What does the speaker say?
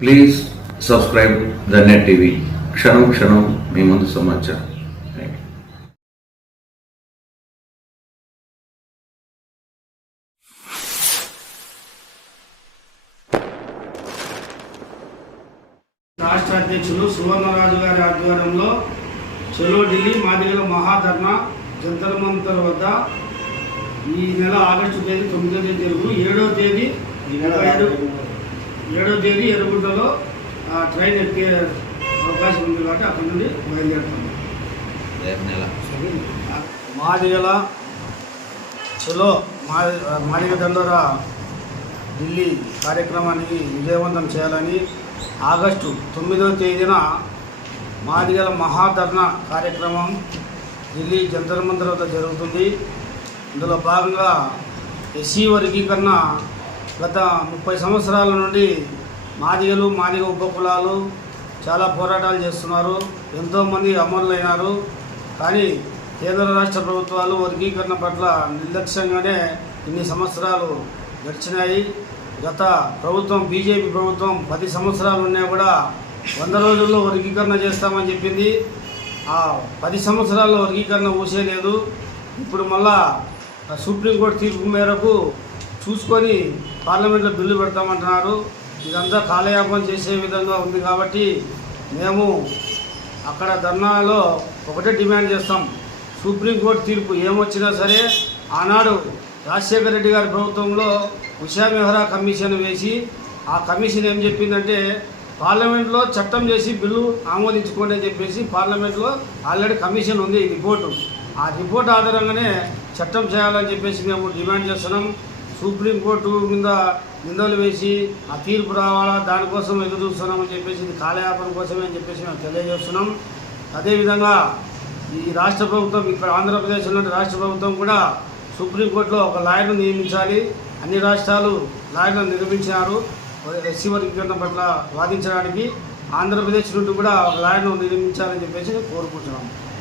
Please subscribe the net TV. క్షణం క్షణం మీ ముందు సమాచారం. రాష్ట్ర అధ్యక్షులు సువర్ణరాజు గారి ఆధ్వర్యంలో చలో ఢిల్లీ మాదిగల మహాధర్నా జంతర్ మంతర్ వద్ద ఈ నెల ఆగస్టు తేదీ 9వ తేదీ జరుగు 7వ తేదీ ఎర్రగుంటలో ట్రైన్ ఎక్కే అవకాశం ఉంది కాబట్టి అక్కడి నుండి బయలుదేరుతాము. మాదిగల చలో మాదిగ దండోరా ఢిల్లీ కార్యక్రమానికి విజయవంతం చేయాలని ఆగస్టు 9వ తేదీన మాదిగల మహాధర్నా కార్యక్రమం ఢిల్లీ జంతర్ మంతర్ వద్ద జరుగుతుంది. ఇందులో భాగంగా ఎస్సీ వర్గీకరణ గత 30 సంవత్సరాల నుండి మాదిగలు మాదిగ ఉపకులాలు చాలా పోరాటాలు చేస్తున్నారు. ఎంతోమంది అమరులైనారు. కానీ కేంద్ర రాష్ట్ర ప్రభుత్వాలు వర్గీకరణ పట్ల నిర్లక్ష్యంగానే ఇన్ని సంవత్సరాలు గడిచినాయి. గత ప్రభుత్వం బీజేపీ ప్రభుత్వం 10 సంవత్సరాలు ఉన్నా కూడా 100 రోజుల్లో వర్గీకరణ చేస్తామని చెప్పింది. ఆ 10 సంవత్సరాల్లో వర్గీకరణ ఊసేలేదు. ఇప్పుడు మళ్ళా సుప్రీంకోర్టు తీర్పు మేరకు చూసుకొని పార్లమెంట్లో బిల్లు పెడతామంటున్నారు. ఇదంతా కాలయాపన చేసే విధంగా ఉంది కాబట్టి మేము అక్కడ ధర్నాలో ఒకటే డిమాండ్ చేస్తాం. సుప్రీంకోర్టు తీర్పు ఏమొచ్చినా సరే ఆనాడు రాజశేఖర రెడ్డి గారి ప్రభుత్వంలో ఉషా మెహ్రా కమిషన్ వేసి ఆ కమిషన్ ఏం చెప్పిందంటే పార్లమెంట్లో చట్టం చేసి బిల్లు ఆమోదించుకోండి అని చెప్పేసి పార్లమెంట్లో ఆల్రెడీ కమిషన్ ఉంది రిపోర్టు. ఆ రిపోర్ట్ ఆధారంగానే చట్టం చేయాలని చెప్పేసి మేము డిమాండ్ చేస్తున్నాం. సుప్రీంకోర్టు మీద నిందలు వేసి ఆ తీర్పు రావాలా దానికోసం ఎదురు చూస్తున్నామని చెప్పేసి ఇది కాలయాపన కోసమే అని చెప్పేసి మేము తెలియజేస్తున్నాం. అదేవిధంగా ఈ రాష్ట్ర ప్రభుత్వం ఇక్కడ ఆంధ్రప్రదేశ్లోని రాష్ట్ర ప్రభుత్వం కూడా సుప్రీంకోర్టులో ఒక లాయర్ను నియమించాలి. అన్ని రాష్ట్రాలు లాయర్లను నిర్మించినారు ఎస్సీ వర్గీకరణ పట్ల వాదించడానికి. ఆంధ్రప్రదేశ్ నుండి కూడా ఒక లాయర్ను నిర్మించాలని చెప్పేసి కోరుకుంటున్నాం.